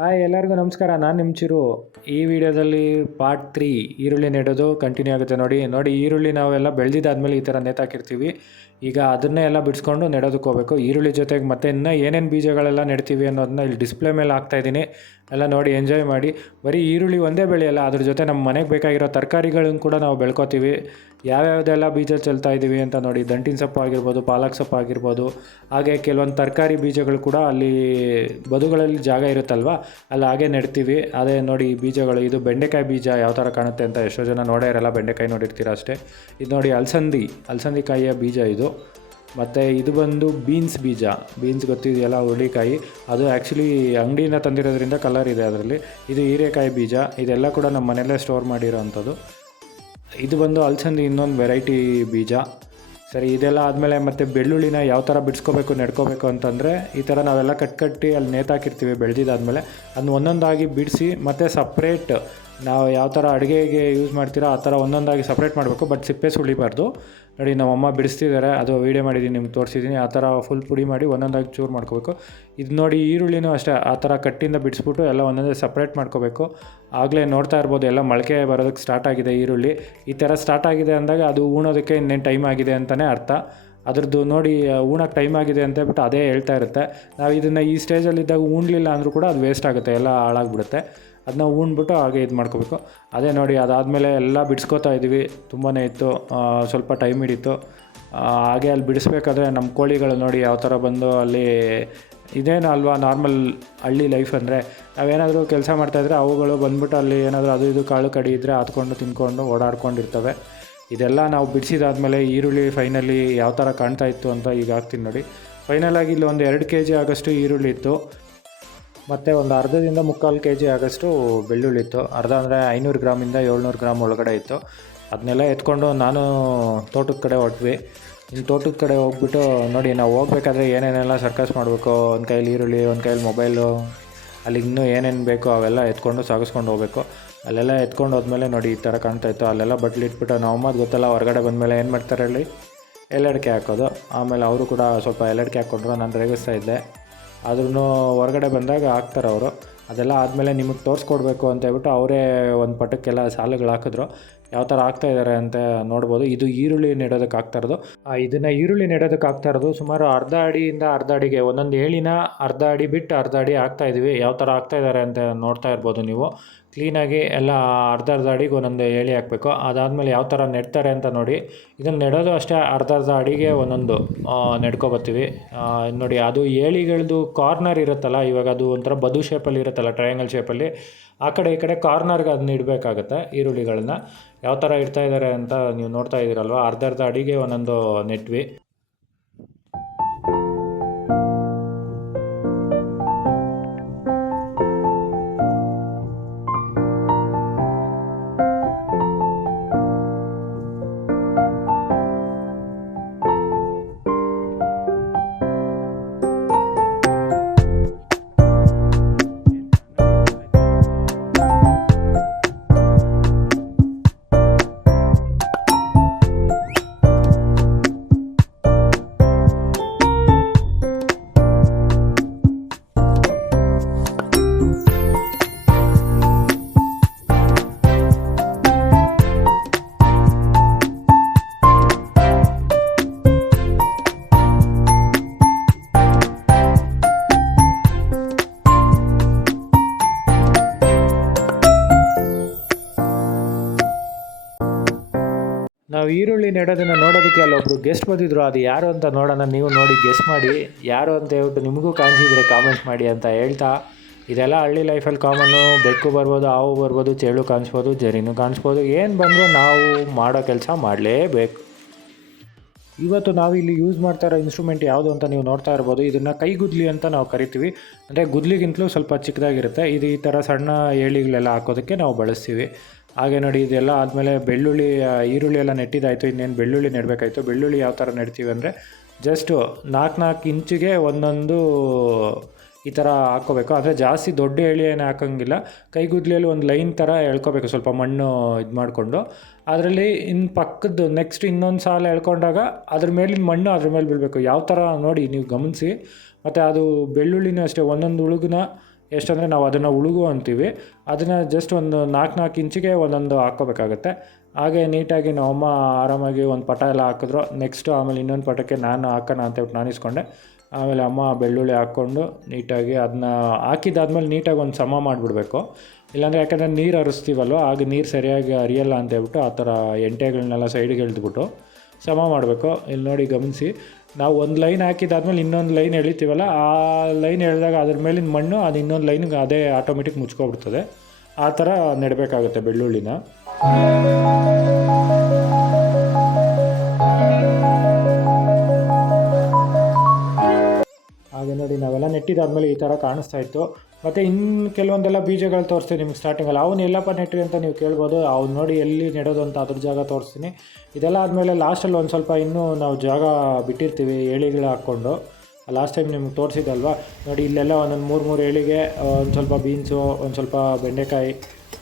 Hi ಎಲ್ಲರಿಗೂ ನಮಸ್ಕಾರ. ನಾನು ನಿಮ್ಮ ಚಿರು. ಈ ವಿಡಿಯೋದಲ್ಲಿ ಪಾರ್ಟ್ 3 ಈರುಳ್ಳಿ ನೆಡೋದು ಕಂಟಿನ್ಯೂ ಆಗುತ್ತೆ. ನೋಡಿ ಈರುಳ್ಳಿ ನಾವೆಲ್ಲ ಬೆಳೆದಿದ್ದಾದ್ಮೇಲೆ ಈ ಥರ ನೇತಾಕಿರ್ತೀವಿ. ಈಗ ಅದನ್ನೇ ಎಲ್ಲ ಬಿಡಿಸ್ಕೊಂಡು ನೆಡೋದಕ್ಕೆ ಹೋಗಬೇಕು. ಈರುಳ್ಳಿ ಜೊತೆಗೆ ಮತ್ತೆ ಇನ್ನೂ ಏನೇನು ಬೀಜಗಳೆಲ್ಲ ನೆಡ್ತೀವಿ ಅನ್ನೋದನ್ನ ಇಲ್ಲಿ ಡಿಸ್ಪ್ಲೇ ಮೇಲೆ ಹಾಕ್ತಾಯಿದ್ದೀನಿ. ಎಲ್ಲ ನೋಡಿ ಎಂಜಾಯ್ ಮಾಡಿ. ಬರೀ ಈರುಳ್ಳಿ ಒಂದೇ ಬೆಳೆಯಲ್ಲ, ಅದ್ರ ಜೊತೆ ನಮ್ಮ ಮನೆಗೆ ಬೇಕಾಗಿರೋ ತರಕಾರಿಗಳನ್ನು ಕೂಡ ನಾವು ಬೆಳ್ಕೊತೀವಿ. ಯಾವ್ಯಾವುದೆಲ್ಲ ಬೀಜ ಚೆಲ್ತಾ ಇದ್ದೀವಿ ಅಂತ ನೋಡಿ. ದಂಟಿನ ಸೊಪ್ಪು ಆಗಿರ್ಬೋದು, ಪಾಲಕ್ ಸೊಪ್ಪು ಆಗಿರ್ಬೋದು, ಹಾಗೆ ಕೆಲವೊಂದು ತರಕಾರಿ ಬೀಜಗಳು ಕೂಡ ಅಲ್ಲಿ ಬದುಗಳಲ್ಲಿ ಜಾಗ ಇರುತ್ತಲ್ವ, ಅಲ್ಲಿ ಹಾಗೆ ನೆಡ್ತೀವಿ. ಅದೇ ನೋಡಿ ಈ ಬೀಜಗಳು. ಇದು ಬೆಂಡೆಕಾಯಿ ಬೀಜ ಯಾವ ಥರ ಕಾಣುತ್ತೆ ಅಂತ ಎಷ್ಟೋ ಜನ ನೋಡೇ ಇರಲ್ಲ, ಬೆಂಡೆಕಾಯಿ ನೋಡಿರ್ತೀರ ಅಷ್ಟೇ. ಇದು ನೋಡಿ ಅಲಸಂದಿ ಕಾಯಿಯ ಬೀಜ ಇದು. ಮತ್ತು ಇದು ಬಂದು ಬೀನ್ಸ್ ಬೀಜ. ಬೀನ್ಸ್ ಗೊತ್ತಿದೆಯಲ್ಲ, ಹುರುಳಿಕಾಯಿ. ಅದು ಆ್ಯಕ್ಚುಲಿ ಅಂಗಡಿಯಿಂದ ತಂದಿರೋದ್ರಿಂದ ಕಲರ್ ಇದೆ ಅದರಲ್ಲಿ. ಇದು ಹೀರೆಕಾಯಿ ಬೀಜ. ಇದೆಲ್ಲ ಕೂಡ ನಮ್ಮ ಮನೆಯಲ್ಲೇ ಸ್ಟೋರ್ ಮಾಡಿರೋ ಅಂಥದ್ದು. ಇದು ಬಂದು ಅಲಸಂದಿ ಇನ್ನೊಂದು ವೆರೈಟಿ ಬೀಜ. ಸರಿ, ಇದೆಲ್ಲ ಆದಮೇಲೆ ಮತ್ತು ಬೆಳ್ಳುಳ್ಳಿನ ಯಾವ ಥರ ಬಿಡಿಸ್ಕೋಬೇಕು ನೆಡ್ಕೋಬೇಕು ಅಂತಂದರೆ, ಈ ಥರ ನಾವೆಲ್ಲ ಕಟ್ಟಿ ಅಲ್ಲಿ ನೇತಾಕಿರ್ತೀವಿ ಬೆಳೆದಿದ್ದಾದಮೇಲೆ. ಅದನ್ನ ಒಂದೊಂದಾಗಿ ಬಿಡಿಸಿ ಮತ್ತು ಸಪ್ರೇಟ್ ನಾವು ಯಾವ ಥರ ಅಡುಗೆಗೆ ಯೂಸ್ ಮಾಡ್ತೀರೋ ಆ ಥರ ಒಂದೊಂದಾಗಿ ಸಪ್ರೇಟ್ ಮಾಡಬೇಕು. ಬಟ್ ಸಿಪ್ಪೆ ಸುಳಿಬಾರ್ದು. ನೋಡಿ ನಮ್ಮಮ್ಮ ಬಿಡಿಸ್ತಿದ್ದಾರೆ, ಅದು ವೀಡಿಯೋ ಮಾಡಿದ್ದೀನಿ, ನಿಮ್ಗೆ ತೋರಿಸಿದ್ದೀನಿ. ಆ ಥರ ಫುಲ್ ಪುಡಿ ಮಾಡಿ ಒಂದೊಂದಾಗಿ ಚೂರು ಮಾಡ್ಕೋಬೇಕು. ಇದು ನೋಡಿ ಈರುಳ್ಳಿನೂ ಅಷ್ಟೇ, ಆ ಥರ ಕಟ್ಟಿಂದ ಬಿಡಿಸ್ಬಿಟ್ಟು ಎಲ್ಲ ಒಂದೊಂದೇ ಸಪ್ರೇಟ್ ಮಾಡ್ಕೋಬೇಕು. ಆಗಲೇ ನೋಡ್ತಾ ಇರ್ಬೋದು ಎಲ್ಲ ಮೊಳಕೆ ಬರೋದಕ್ಕೆ ಸ್ಟಾರ್ಟ್ ಆಗಿದೆ ಈರುಳ್ಳಿ. ಈ ಥರ ಸ್ಟಾರ್ಟ್ ಆಗಿದೆ ಅಂದಾಗ ಅದು ಉಣೋದಕ್ಕೆ ಇನ್ನೇನು ಟೈಮ್ ಆಗಿದೆ ಅಂತಲೇ ಅರ್ಥ. ಅದ್ರದ್ದು ನೋಡಿ ಉಣಕ್ಕೆ ಟೈಮ್ ಆಗಿದೆ ಅಂತ ಹೇಳ್ಬಿಟ್ಟು ಅದೇ ಹೇಳ್ತಾ ಇರುತ್ತೆ. ನಾವು ಇದನ್ನು ಈ ಸ್ಟೇಜಲ್ಲಿದ್ದಾಗ ಉಣ್ಲಿಲ್ಲ ಅಂದರೂ ಕೂಡ ಅದು ವೇಸ್ಟ್ ಆಗುತ್ತೆ, ಎಲ್ಲ ಹಾಳಾಗ್ಬಿಡುತ್ತೆ. ಅದನ್ನ ಉಣ್ಬಿಟ್ಟು ಹಾಗೆ ಇದು ಮಾಡ್ಕೋಬೇಕು. ಅದೇ ನೋಡಿ ಅದಾದಮೇಲೆ ಎಲ್ಲ ಬಿಡಿಸ್ಕೋತಾ ಇದ್ದೀವಿ. ತುಂಬಾ ಇತ್ತು, ಸ್ವಲ್ಪ ಟೈಮ್ ಹಿಡಿತು. ಹಾಗೆ ಅಲ್ಲಿ ಬಿಡಿಸ್ಬೇಕಾದ್ರೆ ನಮ್ಮ ಕೋಳಿಗಳು ನೋಡಿ ಯಾವ ಥರ ಬಂದು ಅಲ್ಲಿ. ಇದೇನು ಅಲ್ವಾ ನಾರ್ಮಲ್ ಹಳ್ಳಿ ಲೈಫ್ ಅಂದರೆ. ನಾವೇನಾದರೂ ಕೆಲಸ ಮಾಡ್ತಾಯಿದ್ರೆ ಅವುಗಳು ಬಂದ್ಬಿಟ್ಟು ಅಲ್ಲಿ ಏನಾದರೂ ಅದು ಇದು ಕಾಳು ಕಡಿ ಇದ್ದರೆ ಹತ್ಕೊಂಡು ತಿನ್ಕೊಂಡು ಓಡಾಡ್ಕೊಂಡಿರ್ತವೆ. ಇದೆಲ್ಲ ನಾವು ಬಿಡಿಸಿದಾದ್ಮೇಲೆ ಈರುಳ್ಳಿ ಫೈನಲಿ ಯಾವ ಥರ ಕಾಣ್ತಾ ಇತ್ತು ಅಂತ ಈಗ ಹಾಕ್ತೀನಿ ನೋಡಿ. ಫೈನಲಾಗಿ ಇಲ್ಲಿ ಒಂದು 2 kg ಆಗೋಷ್ಟು ಈರುಳ್ಳಿ ಇತ್ತು. ಮತ್ತು ಒಂದು ಅರ್ಧದಿಂದ 3/4 kg ಆಗೋಷ್ಟು ಬೆಳ್ಳುಳ್ಳಿ ಇತ್ತು. ಅರ್ಧ ಅಂದರೆ 500 ಗ್ರಾಮಿಂದ 700 ಗ್ರಾಮ್ ಒಳಗಡೆ ಇತ್ತು. ಅದನ್ನೆಲ್ಲ ಎತ್ಕೊಂಡು ನಾನು ತೋಟದ ಕಡೆ ಹೊರಟ್ವಿ. ಇನ್ನು ತೋಟದ ಕಡೆ ಹೋಗ್ಬಿಟ್ಟು ನೋಡಿ, ನಾವು ಹೋಗ್ಬೇಕಾದ್ರೆ ಏನೇನೆಲ್ಲ ಸರ್ಕಸ್ ಮಾಡಬೇಕು, ಒಂದು ಕೈಯಲ್ಲಿ ಈರುಳ್ಳಿ, ಒಂದು ಕೈಯಲ್ಲಿ ಮೊಬೈಲು, ಅಲ್ಲಿ ಇನ್ನೂ ಏನೇನು ಬೇಕೋ ಅವೆಲ್ಲ ಎತ್ಕೊಂಡು ಸಾಗಿಸ್ಕೊಂಡು ಹೋಗಬೇಕು. ಅಲ್ಲೆಲ್ಲ ಎತ್ಕೊಂಡು ಹೋದ್ಮೇಲೆ ನೋಡಿ ಈ ಥರ ಕಾಣ್ತಾಯಿತ್ತು. ಅಲ್ಲೆಲ್ಲ ಬಟ್ಲಿಟ್ಬಿಟ್ಟು ನಮ್ಮದು ಗೊತ್ತಲ್ಲ, ಹೊರಗಡೆ ಬಂದಮೇಲೆ ಏನು ಮಾಡ್ತಾರೆ ಹೇಳಿ, ಎಲೆಡಿಕೆ ಹಾಕೋದು. ಆಮೇಲೆ ಅವರು ಕೂಡ ಸ್ವಲ್ಪ ಎಲೆಡಿಕೆ ಹಾಕ್ಕೊಂಡ್ರು, ನಾನು ರೇಗಿಸ್ತಾ ಇದ್ದೆ. ಆದ್ರೂ ಹೊರಗಡೆ ಬಂದಾಗ ಹಾಕ್ತಾರೆ ಅವರು. ಅದೆಲ್ಲ ಆದಮೇಲೆ ನಿಮಗೆ ತೋರಿಸ್ಕೊಡ್ಬೇಕು ಅಂತ ಹೇಳ್ಬಿಟ್ಟು ಅವರೇ ಒಂದು ಪಟಕ್ಕೆಲ್ಲ ಸಾಲುಗಳು ಹಾಕಿದ್ರು. ಯಾವ ಥರ ಹಾಕ್ತಾಯಿದ್ದಾರೆ ಅಂತ ನೋಡ್ಬೋದು. ಇದು ಈರುಳ್ಳಿ ನೆಡೋದಕ್ಕೆ ಹಾಕ್ತಾಯಿರೋದು. ಇದನ್ನು ಈರುಳ್ಳಿ ನೆಡೋದಕ್ಕೆ ಹಾಕ್ತಾಯಿರೋದು ಸುಮಾರು ಅರ್ಧ ಅಡಿಯಿಂದ ಅರ್ಧ ಅಡಿಗೆ, ಒಂದೊಂದು ಏಳಿನ ಅರ್ಧ ಅಡಿ ಬಿಟ್ಟು ಅರ್ಧ ಅಡಿ ಹಾಕ್ತಾಯಿದ್ವಿ. ಯಾವ ಥರ ಹಾಕ್ತಾಯಿದ್ದಾರೆ ಅಂತ ನೋಡ್ತಾ ಇರ್ಬೋದು ನೀವು. ಕ್ಲೀನಾಗಿ ಎಲ್ಲ ಅರ್ಧ ಅಡಿಗೆ ಒಂದೊಂದು ಏಳಿ ಹಾಕಬೇಕು. ಅದಾದಮೇಲೆ ಯಾವ ಥರ ನೆಡ್ತಾರೆ ಅಂತ ನೋಡಿ. ಇದನ್ನು ನೆಡೋದು ಅಷ್ಟೇ, ಅರ್ಧ ಅಡಿಗೆ ಒಂದೊಂದು ನೆಡ್ಕೊಬತ್ತೀವಿ. ನೋಡಿ ಅದು ಏಳಿಗಳದ್ದು ಕಾರ್ನರ್ ಇರುತ್ತಲ್ಲ, ಇವಾಗ ಅದು ಒಂಥರ ಬದು ಶೇಪಲ್ಲಿ ಇರುತ್ತಲ್ಲ, ಟ್ರಯಾಂಗಲ್ ಶೇಪಲ್ಲಿ, ಆ ಕಡೆ ಈ ಕಡೆ ಕಾರ್ನರ್ಗೆ ಅದನ್ನ ಇಡಬೇಕಾಗತ್ತೆ ಈರುಳ್ಳಿಗಳನ್ನ. ಯಾವ ಥರ ಇಡ್ತಾ ಇದ್ದಾರೆ ಅಂತ ನೀವು ನೋಡ್ತಾ ಇದ್ದೀರಲ್ವ. ಅರ್ಧ ಅಡಿಗೆ ಒಂದೊಂದು ನೆಟ್ವಿ. ನಾವು ಈರುಳ್ಳಿ ನೆಡೋದನ್ನು ನೋಡೋದಕ್ಕೆ ಅಲ್ಲೊಬ್ಬರು ಗೆಸ್ಟ್ ಬಂದಿದ್ರು. ಅದು ಯಾರು ಅಂತ ನೋಡೋಣ, ನೀವು ನೋಡಿ ಗೆಸ್ಟ್ ಮಾಡಿ ಯಾರು ಅಂತ ಹೇಳ್ಬಿಟ್ಟು ನಿಮಗೂ ಕಾಣಿಸಿದರೆ ಕಾಮೆಂಟ್ ಮಾಡಿ ಅಂತ ಹೇಳ್ತಾ. ಇದೆಲ್ಲ ಹಳ್ಳಿ ಲೈಫಲ್ಲಿ ಕಾಮನ್ನು. ಬೆಕ್ಕು ಬರ್ಬೋದು, ಹಾವು ಬರ್ಬೋದು, ಚೇಳು ಕಾಣಿಸ್ಬೋದು, ಜರಿನೂ ಕಾಣಿಸ್ಬೋದು. ಏನು ಬಂದರೂ ನಾವು ಮಾಡೋ ಕೆಲಸ ಮಾಡಲೇಬೇಕು. ಇವತ್ತು ನಾವು ಇಲ್ಲಿ ಯೂಸ್ ಮಾಡ್ತಾ ಇರೋ ಇನ್ಸ್ಟ್ರೂಮೆಂಟ್ ಯಾವುದು ಅಂತ ನೀವು ನೋಡ್ತಾ ಇರ್ಬೋದು. ಇದನ್ನು ಕೈಗುದ್ಲಿ ಅಂತ ನಾವು ಕರಿತೀವಿ. ಅಂದರೆ ಗುದ್ಲಿಗಿಂತಲೂ ಸ್ವಲ್ಪ ಚಿಕ್ಕದಾಗಿರುತ್ತೆ. ಇದು ಈ ಥರ ಸಣ್ಣ ಏಳಿಗಳೆಲ್ಲ ಹಾಕೋದಕ್ಕೆ ನಾವು ಬಳಸ್ತೀವಿ. ಹಾಗೆ ನೋಡಿ ಇದೆಲ್ಲ ಆದಮೇಲೆ ಈರುಳ್ಳಿ ಎಲ್ಲ ನೆಟ್ಟಿದ್ದಾಯಿತು. ಇನ್ನೇನು ಬೆಳ್ಳುಳ್ಳಿ ನೆಡಬೇಕಾಯ್ತು. ಬೆಳ್ಳುಳ್ಳಿ ಯಾವ ಥರ ನೆಡ್ತೀವಿ ಅಂದರೆ, ಜಸ್ಟು 4 ಇಂಚಿಗೆ ಒಂದೊಂದು ಈ ಥರ ಹಾಕ್ಕೋಬೇಕು. ಅಂದರೆ ಜಾಸ್ತಿ ದೊಡ್ಡ ಎಳೆ ಏನು ಹಾಕೋಂಗಿಲ್ಲ. ಕೈಗುದ್ಲಿಯಲ್ಲಿ ಒಂದು ಲೈನ್ ಥರ ಎಳ್ಕೊಬೇಕು, ಸ್ವಲ್ಪ ಮಣ್ಣು ಇದು ಮಾಡಿಕೊಂಡು. ಅದರಲ್ಲಿ ಇನ್ನು ಪಕ್ಕದ್ದು ನೆಕ್ಸ್ಟ್ ಇನ್ನೊಂದು ಸಾಲ ಎಳ್ಕೊಂಡಾಗ ಅದ್ರ ಮೇಲಿನ ಮಣ್ಣು ಅದ್ರ ಮೇಲೆ ಬೀಳಬೇಕು. ಯಾವ ಥರ ನೋಡಿ ನೀವು ಗಮನಿಸಿ. ಮತ್ತು ಅದು ಬೆಳ್ಳುಳ್ಳಿನೂ ಅಷ್ಟೇ, ಒಂದೊಂದು ಉಳುಗನ್ನ ಎಷ್ಟಂದರೆ ನಾವು ಅದನ್ನು ಉಳುಗು ಅಂತೀವಿ. ಅದನ್ನು ಜಸ್ಟ್ ಒಂದು 4 ಇಂಚಿಗೆ ಒಂದೊಂದು ಹಾಕ್ಕೋಬೇಕಾಗತ್ತೆ. ಹಾಗೆ ನೀಟಾಗಿ ನಮ್ಮಮ್ಮ ಆರಾಮಾಗಿ ಒಂದು ಪಟ ಎಲ್ಲ ಹಾಕಿದ್ರು. ನೆಕ್ಸ್ಟು ಆಮೇಲೆ ಇನ್ನೊಂದು ಪಟಕ್ಕೆ ನಾನು ಹಾಕೋಣ ಅಂತೇಳ್ಬಿಟ್ಟು ನಾನು ಇಸ್ಕೊಂಡೆ. ಆಮೇಲೆ ಅಮ್ಮ ಬೆಳ್ಳುಳ್ಳಿ ಹಾಕ್ಕೊಂಡು ನೀಟಾಗಿ ಅದನ್ನ ಹಾಕಿದ್ದಾದ್ಮೇಲೆ ನೀಟಾಗಿ ಒಂದು ಸಮ ಮಾಡಿಬಿಡ್ಬೇಕು. ಇಲ್ಲಾಂದರೆ ಯಾಕಂದರೆ ನೀರು ಹರಿಸ್ತೀವಲ್ವ, ಆಗ ನೀರು ಸರಿಯಾಗಿ ಹರಿಯಲ್ಲ ಅಂತೇಳ್ಬಿಟ್ಟು ಆ ಥರ ಎಂಟೆಗಳನ್ನೆಲ್ಲ ಸೈಡಿಗೆ ಎಳೆದ್ಬಿಟ್ಟು ಸಮ ಮಾಡಬೇಕು. ಇಲ್ಲಿ ನೋಡಿ ಗಮನಿಸಿ, ನಾವು ಒಂದು ಲೈನ್ ಹಾಕಿದ್ದಾದ್ಮೇಲೆ ಇನ್ನೊಂದು ಲೈನ್ ಎಳಿತೀವಲ್ಲ, ಆ ಲೈನ್ ಎಳೆದಾಗ ಅದ್ರ ಮೇಲಿನ ಮಣ್ಣು ಅದು ಇನ್ನೊಂದು ಲೈನ್ಗೆ ಅದೇ ಆಟೋಮೆಟಿಕ್ ಮುಚ್ಕೊಬಿಡ್ತದೆ. ಆ ಥರ ನೆಡಬೇಕಾಗುತ್ತೆ ಬೆಳ್ಳುಳ್ಳಿನ. ಹಾಗೆ ನೋಡಿ ನಾವೆಲ್ಲ ನೆಟ್ಟಿದ್ದಾದ್ಮೇಲೆ ಈ ಥರ ಕಾಣಿಸ್ತಾ ಇತ್ತು. ಮತ್ತು ಇನ್ನು ಕೆಲವೊಂದೆಲ್ಲ ಬೀಜಗಳು ತೋರಿಸ್ತೀನಿ ನಿಮ್ಗೆ ಸ್ಟಾರ್ಟಿಂಗಲ್ಲಿ. ಅವನು ಎಲ್ಲಪ್ಪ ನೆಟ್ರಿ ಅಂತ ನೀವು ಕೇಳ್ಬೋದು. ಅವ್ನು ನೋಡಿ ಎಲ್ಲಿ ನೆಡೋದು ಅಂತ ಅದ್ರ ಜಾಗ ತೋರಿಸ್ತೀನಿ. ಇದೆಲ್ಲ ಆದಮೇಲೆ ಲಾಸ್ಟಲ್ಲಿ ಒಂದು ಸ್ವಲ್ಪ ಇನ್ನೂ ನಾವು ಜಾಗ ಬಿಟ್ಟಿರ್ತೀವಿ ಏಳಿಗಳು ಹಾಕ್ಕೊಂಡು. ಲಾಸ್ಟ್ ಟೈಮ್ ನಿಮ್ಗೆ ತೋರಿಸಿದಲ್ವ ನೋಡಿ, ಇಲ್ಲೆಲ್ಲ ಒಂದೊಂದು 3 ಏಳಿಗೆ, ಒಂದು ಸ್ವಲ್ಪ ಬೀನ್ಸು, ಒಂದು ಸ್ವಲ್ಪ ಬೆಂಡೆಕಾಯಿ,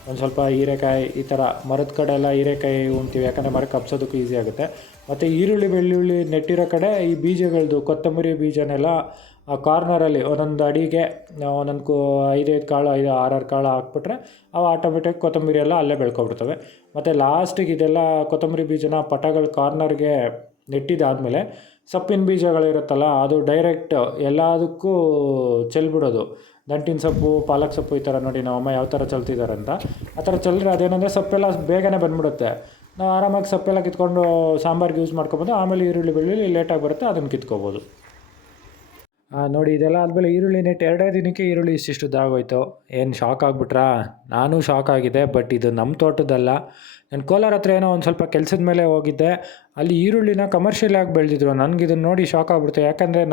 ಒಂದು ಸ್ವಲ್ಪ ಹೀರೆಕಾಯಿ, ಈ ಥರ ಮರದ ಕಡೆ ಎಲ್ಲ ಹೀರೆಕಾಯಿ ಉಣ್ತೀವಿ, ಯಾಕಂದರೆ ಮರಕ್ಕೆ ಹಬ್ಸೋದಕ್ಕೂ ಈಸಿ ಆಗುತ್ತೆ. ಮತ್ತು ಈರುಳ್ಳಿ ಬೆಳ್ಳುಳ್ಳಿ ನೆಟ್ಟಿರೋ ಕಡೆ ಈ ಬೀಜಗಳದ್ದು ಕೊತ್ತಂಬರಿ ಬೀಜನೆಲ್ಲ ಆ ಕಾರ್ನರಲ್ಲಿ ಒಂದೊಂದು ಅಡಿಗೆ ಒಂದೊಂದು 5 ಕಾಳು 6 ಕಾಳು ಹಾಕ್ಬಿಟ್ರೆ ಅವು ಆಟೋಮೆಟಿಕ್ ಕೊತ್ತಂಬರಿ ಎಲ್ಲ ಅಲ್ಲೇ ಬೆಳ್ಕೊಬಿಡ್ತವೆ. ಮತ್ತು ಲಾಸ್ಟಿಗೆ ಇದೆಲ್ಲ ಕೊತ್ತಂಬರಿ ಬೀಜನ ಪಟಗಳ ಕಾರ್ನರ್ಗೆ ನೆಟ್ಟಿದ್ದಾದಮೇಲೆ ಸೊಪ್ಪಿನ ಬೀಜಗಳಿರುತ್ತಲ್ಲ, ಅದು ಡೈರೆಕ್ಟ್ ಎಲ್ಲದಕ್ಕೂ ಚೆಲ್ಬಿಡೋದು. ದಂಟಿನ ಸೊಪ್ಪು, ಪಾಲಕ್ ಸೊಪ್ಪು, ಈ ಥರ ನೋಡಿ ನಮ್ಮಮ್ಮ ಯಾವ ಥರ ಚೆಲ್ತಿದ್ದಾರೆ ಅಂತ. ಆ ಥರ ಚೆಲ್ಲರೆ ಅದೇನಂದರೆ ಸೊಪ್ಪೆಲ್ಲ ಬೇಗನೆ ಬಂದ್ಬಿಡುತ್ತೆ. ನಾವು ಆರಾಮಾಗಿ ಸೊಪ್ಪೆಲ್ಲ ಕಿತ್ಕೊಂಡು ಸಾಂಬಾರ್ಗೆ ಯೂಸ್ ಮಾಡ್ಕೊಬೋದು. ಆಮೇಲೆ ಈರುಳ್ಳಿ ಬೆಳ್ಳುಳ್ಳಿ ಲೇಟಾಗಿ ಬರುತ್ತೆ, ಅದನ್ನು ಕಿತ್ಕೋಬೋದು. ನೋಡಿ ಇದೆಲ್ಲ ಆದಮೇಲೆ ಈರುಳ್ಳಿ ನೆಟ್ಟು 2 ದಿನಕ್ಕೆ ಈರುಳ್ಳಿ ಇಷ್ಟಿಷ್ಟುದ್ದಾಗೋಯ್ತು. ಏನು ಶಾಕ್ ಆಗಿಬಿಟ್ರಾ? ನಾನು ಶಾಕ್ ಆಗಿದೆ. ಬಟ್ ಇದು ನಮ್ಮ ತೋಟದಲ್ಲ. ನಾನು ಕೋಲಾರ ಹತ್ರ ಏನೋ ಒಂದು ಸ್ವಲ್ಪ ಕೆಲಸದ ಮೇಲೆ ಹೋಗಿದ್ದೆ. ಅಲ್ಲಿ ಈರುಳ್ಳಿನ ಕಮರ್ಷಿಯಲಾಗಿ ಬೆಳೆದಿದ್ರು. ನನಗಿದನ್ನು ನೋಡಿ ಶಾಕ್ ಆಗಿಬಿಡ್ತು. ಯಾಕಂದರೆ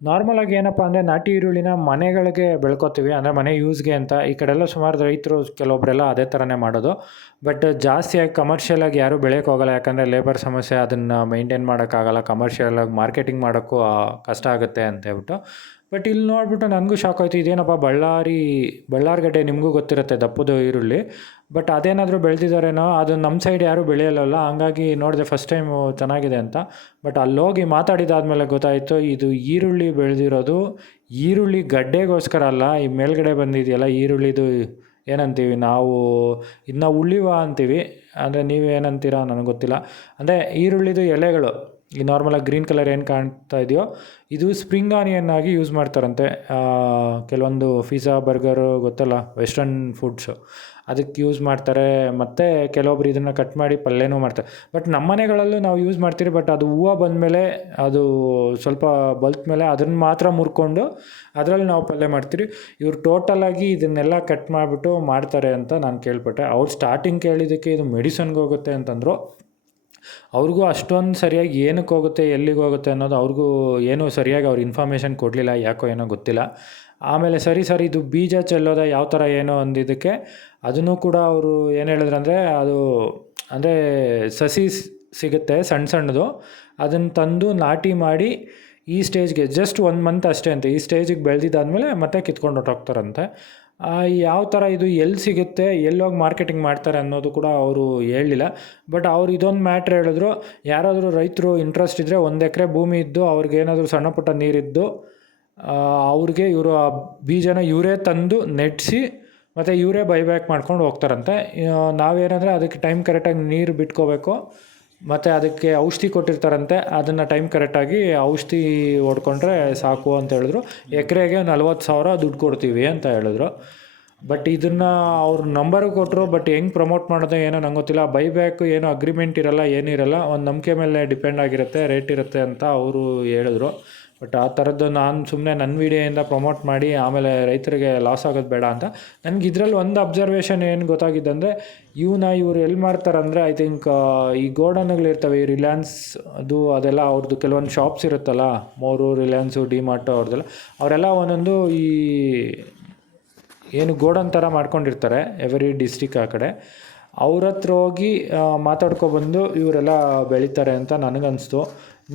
ನಾರ್ಮಲಾಗಿ ಏನಪ್ಪ ಅಂದರೆ ನಾಟಿ ಈರುಳ್ಳಿನ ಮನೆಗಳಿಗೆ ಬೆಳ್ಕೊತೀವಿ, ಅಂದರೆ ಮನೆ ಯೂಸ್ಗೆ ಅಂತ. ಈ ಕಡೆಲ್ಲ ಸುಮಾರು ರೈತರು ಕೆಲವೊಬ್ಬರೆಲ್ಲ ಅದೇ ಥರನೇ ಮಾಡೋದು. ಬಟ್ ಜಾಸ್ತಿಯಾಗಿ ಕಮರ್ಷಿಯಲಾಗಿ ಯಾರೂ ಬೆಳೆಯೋಕ್ಕೆ ಹೋಗಲ್ಲ, ಯಾಕಂದರೆ ಲೇಬರ್ ಸಮಸ್ಯೆ, ಅದನ್ನು ಮೇಂಟೈನ್ ಮಾಡೋಕ್ಕಾಗಲ್ಲ. ಕಮರ್ಷಿಯಲಾಗಿ ಮಾರ್ಕೆಟಿಂಗ್ ಮಾಡೋಕ್ಕೂ ಕಷ್ಟ ಆಗುತ್ತೆ ಅಂತೇಳ್ಬಿಟ್ಟು. ಬಟ್ ಇಲ್ಲಿ ನೋಡಿಬಿಟ್ಟು ನನಗೂ ಶಾಕ್ ಆಯಿತು. ಇದೇನಪ್ಪ ಬಳ್ಳಾರ್ಗಡ್ಡೆ, ನಿಮಗೂ ಗೊತ್ತಿರುತ್ತೆ ದಪ್ಪದು ಈರುಳ್ಳಿ. ಬಟ್ ಅದೇನಾದರೂ ಬೆಳೆದಿದ್ದಾರೇನೋ, ಅದು ನಮ್ಮ ಸೈಡ್ ಯಾರೂ ಬೆಳೆಯಲ್ಲ. ಹಂಗಾಗಿ ನೋಡಿದೆ ಫಸ್ಟ್ ಟೈಮು ಚೆನ್ನಾಗಿದೆ ಅಂತ. ಬಟ್ ಅಲ್ಲೋಗಿ ಮಾತಾಡಿದಾದ್ಮೇಲೆ ಗೊತ್ತಾಯಿತು, ಇದು ಈರುಳ್ಳಿ ಬೆಳೆದಿರೋದು ಈರುಳ್ಳಿ ಗಡ್ಡೆಗೋಸ್ಕರ ಅಲ್ಲ. ಈ ಮೇಲ್ಗಡೆ ಬಂದಿದೆಯಲ್ಲ ಈರುಳ್ಳಿದು ಏನಂತೀವಿ ನಾವು, ಇದನ್ನ ಉಳ್ಳಿವ ಅಂತೀವಿ. ಅಂದರೆ ನೀವೇನಂತೀರಾ ನನಗೆ ಗೊತ್ತಿಲ್ಲ. ಅಂದರೆ ಈರುಳ್ಳಿದು ಎಲೆಗಳು ಈ ನಾರ್ಮಲಾಗಿ ಗ್ರೀನ್ ಕಲರ್ ಏನು ಕಾಣ್ತಾ ಇದೆಯೋ, ಇದು ಸ್ಪ್ರಿಂಗ್ ಆನಿಯನ್ ಆಗಿ ಯೂಸ್ ಮಾಡ್ತಾರಂತೆ. ಕೆಲವೊಂದು ಪಿಜ್ಜಾ, ಬರ್ಗರು ಗೊತ್ತಲ್ಲ, ವೆಸ್ಟರ್ನ್ ಫುಡ್ಸು, ಅದಕ್ಕೆ ಯೂಸ್ ಮಾಡ್ತಾರೆ. ಮತ್ತು ಕೆಲವೊಬ್ರು ಇದನ್ನು ಕಟ್ ಮಾಡಿ ಪಲ್ಯನೂ ಮಾಡ್ತಾರೆ. ಬಟ್ ನಮ್ಮ ಮನೆಗಳಲ್ಲೂ ನಾವು ಯೂಸ್ ಮಾಡ್ತೀರಿ. ಬಟ್ ಅದು ಹೂವು ಬಂದಮೇಲೆ, ಅದು ಸ್ವಲ್ಪ ಬಲ್ತ ಮೇಲೆ ಅದನ್ನು ಮಾತ್ರ ಮುರ್ಕೊಂಡು ಅದರಲ್ಲಿ ನಾವು ಪಲ್ಯ ಮಾಡ್ತೀರಿ. ಇವ್ರು ಟೋಟಲಾಗಿ ಇದನ್ನೆಲ್ಲ ಕಟ್ ಮಾಡಿಬಿಟ್ಟು ಮಾಡ್ತಾರೆ ಅಂತ ನಾನು ಕೇಳ್ಪಟ್ಟೆ. ಅವ್ರು ಸ್ಟಾರ್ಟಿಂಗ್ ಕೇಳಿದ್ದಕ್ಕೆ ಇದು ಮೆಡಿಸನ್ಗೆ ಹೋಗುತ್ತೆ ಅಂತಂದರು. ಅವ್ರಿಗೂ ಅಷ್ಟೊಂದು ಸರಿಯಾಗಿ ಏನಕ್ಕೆ ಹೋಗುತ್ತೆ, ಎಲ್ಲಿಗೆ ಹೋಗುತ್ತೆ ಅನ್ನೋದು ಅವ್ರಿಗೂ ಏನೂ ಸರಿಯಾಗಿ ಅವ್ರು ಇನ್ಫಾರ್ಮೇಷನ್ ಕೊಡಲಿಲ್ಲ. ಯಾಕೋ ಏನೋ ಗೊತ್ತಿಲ್ಲ. ಆಮೇಲೆ ಸರಿ ಇದು ಬೀಜ ಚೆಲ್ಲೋದ ಯಾವ ಥರ ಏನೋ ಅಂದಿದ್ದಕ್ಕೆ ಅದನ್ನು ಕೂಡ ಅವರು ಏನು ಹೇಳಿದ್ರಂದರೆ, ಅದು ಅಂದರೆ ಸಸಿ ಸಿಗುತ್ತೆ ಸಣ್ಣದು, ಅದನ್ನು ತಂದು ನಾಟಿ ಮಾಡಿ ಈ ಸ್ಟೇಜ್ಗೆ ಜಸ್ಟ್ 1 ಮಂತ್ ಅಷ್ಟೇ ಅಂತೆ. ಈ ಸ್ಟೇಜಿಗೆ ಬೆಳೆದಿದ್ದಾದಮೇಲೆ ಮತ್ತೆ ಕಿತ್ಕೊಂಡು ಹೊರಟೋಗ್ತಾರಂತೆ. ಯಾವ ಥರ ಇದು ಎಲ್ಲಿ ಸಿಗುತ್ತೆ, ಎಲ್ಲೋಗಿ ಮಾರ್ಕೆಟಿಂಗ್ ಮಾಡ್ತಾರೆ ಅನ್ನೋದು ಕೂಡ ಅವರು ಹೇಳಲಿಲ್ಲ. ಬಟ್ ಅವ್ರು ಇದೊಂದು ಮ್ಯಾಟ್ರ್ ಹೇಳಿದ್ರು, ಯಾರಾದರೂ ರೈತರು ಇಂಟ್ರೆಸ್ಟ್ ಇದ್ದರೆ 1 ಎಕರೆ ಭೂಮಿ ಇದ್ದು ಅವ್ರಿಗೇನಾದರೂ ಸಣ್ಣ ಪುಟ್ಟ ನೀರಿದ್ದು ಅವ್ರಿಗೆ ಇವರು ಆ ಬೀಜನ ಇವರೇ ತಂದು ನೆಟ್ಟಿಸಿ ಮತ್ತು ಇವರೇ ಬೈಬ್ಯಾಕ್ ಮಾಡ್ಕೊಂಡು ಹೋಗ್ತಾರಂತೆ. ನಾವೇನಂದರೆ ಅದಕ್ಕೆ ಟೈಮ್ ಕರೆಕ್ಟಾಗಿ ನೀರು ಬಿಟ್ಕೋಬೇಕು. ಮತ್ತು ಅದಕ್ಕೆ ಔಷಧಿ ಕೊಟ್ಟಿರ್ತಾರಂತೆ, ಅದನ್ನು ಟೈಮ್ ಕರೆಕ್ಟಾಗಿ ಔಷಧಿ ಹೊಡ್ಕೊಂಡ್ರೆ ಸಾಕು ಅಂತ ಹೇಳಿದ್ರು. ಎಕರೆಗೆ 40,000 ದುಡ್ಡು ಕೊಡ್ತೀವಿ ಅಂತ ಹೇಳಿದ್ರು. ಬಟ್ ಇದನ್ನು ಅವ್ರು ನಂಬರು ಕೊಟ್ಟರು. ಬಟ್ ಹೆಂಗೆ ಪ್ರಮೋಟ್ ಮಾಡೋದು ಏನೋ ನಂಗೆ ಗೊತ್ತಿಲ್ಲ. ಬೈಬ್ಯಾಕ್ ಏನೋ ಅಗ್ರಿಮೆಂಟ್ ಇರಲ್ಲ, ಏನಿರಲ್ಲ, ಒಂದು ನಂಬಿಕೆ ಮೇಲೆ ಡಿಪೆಂಡ್ ಆಗಿರುತ್ತೆ, ರೇಟ್ ಇರುತ್ತೆ ಅಂತ ಅವರು ಹೇಳಿದ್ರು. ಬಟ್ ಆ ಥರದ್ದು ನಾನು ಸುಮ್ಮನೆ ನನ್ನ ವೀಡಿಯೋಯಿಂದ ಪ್ರಮೋಟ್ ಮಾಡಿ ಆಮೇಲೆ ರೈತರಿಗೆ ಲಾಸ್ ಆಗೋದು ಬೇಡ ಅಂತ. ನನಗೆ ಇದರಲ್ಲಿ ಒಂದು ಅಬ್ಸರ್ವೇಷನ್ ಏನು ಗೊತ್ತಾಗಿದ್ದಂದರೆ, ಇವರು ಎಲ್ಲಿ ಮಾರ್ತಾರಂದರೆ, ಐ ಥಿಂಕ್ ಈ ಗೋಡನ್ಗಳಿರ್ತವೆ, ಈ ರಿಲಯನ್ಸ್ ಅದು ಅದೆಲ್ಲ ಅವ್ರದ್ದು ಕೆಲವೊಂದು ಶಾಪ್ಸ್ ಇರುತ್ತಲ್ಲ, ಮೋರು, ರಿಲಯನ್ಸು, ಡಿಮಾರ್ಟು ಅವ್ರದ್ದೆಲ್ಲ, ಅವರೆಲ್ಲ ಒಂದೊಂದು ಈ ಏನು ಗೋಡನ್ ಥರ ಮಾಡ್ಕೊಂಡಿರ್ತಾರೆ ಎವರಿ ಡಿಸ್ಟಿಕ್ ಆ ಕಡೆ. ಅವ್ರ ಹತ್ರ ಹೋಗಿ ಮಾತಾಡ್ಕೊಬಂದು ಇವರೆಲ್ಲ ಬೆಳೀತಾರೆ ಅಂತ ನನಗನ್ನಿಸ್ತು.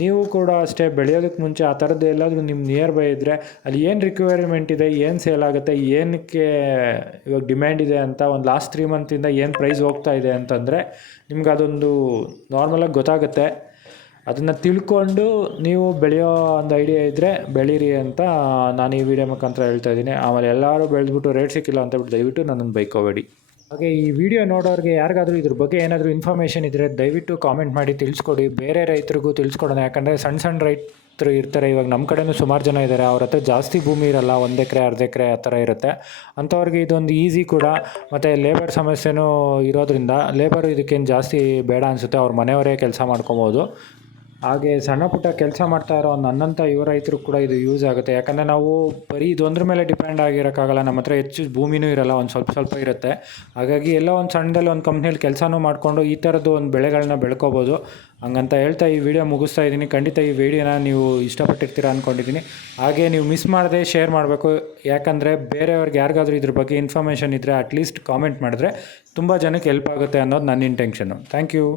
ನೀವು ಕೂಡ ಅಷ್ಟೇ ಬೆಳೆಯೋದಕ್ಕೆ ಮುಂಚೆ ಆ ಥರದ್ದು ಎಲ್ಲಾದರೂ ನಿಮ್ಮ ನಿಯರ್ ಬೈ ಇದ್ದರೆ ಅಲ್ಲಿ ಏನು ರಿಕ್ವೈರ್ಮೆಂಟ್ ಇದೆ, ಏನು ಸೇಲ್ ಆಗುತ್ತೆ, ಏನಕ್ಕೆ ಇವಾಗ ಡಿಮ್ಯಾಂಡ್ ಇದೆ ಅಂತ, ಒಂದು ಲಾಸ್ಟ್ 3 ಮಂತಿಂದ ಏನು ಪ್ರೈಸ್ ಹೋಗ್ತಾ ಇದೆ ಅಂತಂದರೆ ನಿಮ್ಗೆ ಅದೊಂದು ನಾರ್ಮಲಾಗಿ ಗೊತ್ತಾಗುತ್ತೆ. ಅದನ್ನು ತಿಳ್ಕೊಂಡು ನೀವು ಬೆಳೆಯೋ ಒಂದು ಐಡಿಯಾ ಇದ್ದರೆ ಬೆಳೀರಿ ಅಂತ ನಾನು ಈ ವಿಡಿಯೋ ಮುಖಾಂತರ ಹೇಳ್ತಾ ಇದ್ದೀನಿ. ಆಮೇಲೆ ಎಲ್ಲರೂ ಬೆಳೆದ್ಬಿಟ್ಟು ರೇಟ್ ಸಿಕ್ಕಿಲ್ಲ ಅಂತ ಬಿಟ್ಟು ದಯವಿಟ್ಟು ನನ್ನನ್ನು ಬೈಕೋಬೇಡಿ. ಹಾಗೆ ಈ ವಿಡಿಯೋ ನೋಡೋರಿಗೆ ಯಾರಿಗಾದರೂ ಇದ್ರ ಬಗ್ಗೆ ಏನಾದರೂ ಇನ್ಫಾರ್ಮೇಷನ್ ಇದ್ದರೆ ದಯವಿಟ್ಟು ಕಾಮೆಂಟ್ ಮಾಡಿ ತಿಳಿಸ್ಕೊಡಿ. ಬೇರೆ ರೈತರಿಗೂ ತಿಳಿಸ್ಕೊಡೋಣ. ಯಾಕಂದರೆ ಸಣ್ಣ ರೈತರು ಇರ್ತಾರೆ, ಇವಾಗ ನಮ್ಮ ಕಡೆಯೂ ಸುಮಾರು ಜನ ಇದ್ದಾರೆ, ಅವ್ರ ಹತ್ರ ಜಾಸ್ತಿ ಭೂಮಿ ಇರಲ್ಲ, 1 ಎಕರೆ 1/2 ಎಕರೆ ಆ ಥರ ಇರುತ್ತೆ. ಅಂಥವ್ರಿಗೆ ಇದೊಂದು ಈಸಿ ಕೂಡ. ಮತ್ತು ಲೇಬರ್ ಸಮಸ್ಯೆನೂ ಇರೋದ್ರಿಂದ ಲೇಬರ್ ಇದಕ್ಕೇನು ಜಾಸ್ತಿ ಬೇಡ ಅನಿಸುತ್ತೆ, ಅವ್ರ ಮನೆಯವರೇ ಕೆಲಸ ಮಾಡ್ಕೊಬೋದು. ಹಾಗೆ ಸಣ್ಣ ಪುಟ್ಟ ಕೆಲಸ ಮಾಡ್ತಾ ಇರೋ ನನ್ನಂಥ ಯುವ ರೈತರು ಕೂಡ ಇದು ಯೂಸ್ ಆಗುತ್ತೆ. ಯಾಕಂದರೆ ನಾವು ಬರೀ ಇದೊಂದ್ರ ಮೇಲೆ ಡಿಪೆಂಡ್ ಆಗಿರೋಕ್ಕಾಗಲ್ಲ. ನಮ್ಮ ಹತ್ರ ಹೆಚ್ಚು ಭೂಮಿನೂ ಇರಲ್ಲ, ಒಂದು ಸ್ವಲ್ಪ ಇರುತ್ತೆ. ಹಾಗಾಗಿ ಎಲ್ಲೋ ಒಂದು ಸಣ್ಣದಲ್ಲಿ ಒಂದು ಕಂಪ್ನಿಯಲ್ಲಿ ಕೆಲಸನೂ ಮಾಡಿಕೊಂಡು ಈ ಥರದ್ದು ಒಂದು ಬೆಳೆಗಳನ್ನ ಬೆಳ್ಕೊಬೋದು. ಹಂಗಂತ ಹೇಳ್ತಾ ಈ ವಿಡಿಯೋ ಮುಗಿಸ್ತಾ ಇದ್ದೀನಿ. ಖಂಡಿತ ಈ ವಿಡಿಯೋನ ನೀವು ಇಷ್ಟಪಟ್ಟಿರ್ತೀರ ಅಂದ್ಕೊಂಡಿದ್ದೀನಿ. ಹಾಗೆ ನೀವು ಮಿಸ್ ಮಾಡದೆ ಶೇರ್ ಮಾಡಬೇಕು. ಯಾಕಂದರೆ ಬೇರೆಯವ್ರಿಗೆ ಯಾರಿಗಾದ್ರೂ ಇದ್ರ ಬಗ್ಗೆ ಇನ್ಫಾರ್ಮೇಷನ್ ಇದ್ದರೆ ಅಟ್ಲೀಸ್ಟ್ ಕಾಮೆಂಟ್ ಮಾಡಿದ್ರೆ ತುಂಬ ಜನಕ್ಕೆ ಹೆಲ್ಪ್ ಆಗುತ್ತೆ ಅನ್ನೋದು ನನ್ನ ಇಂಟೆನ್ಷನು. Thank you.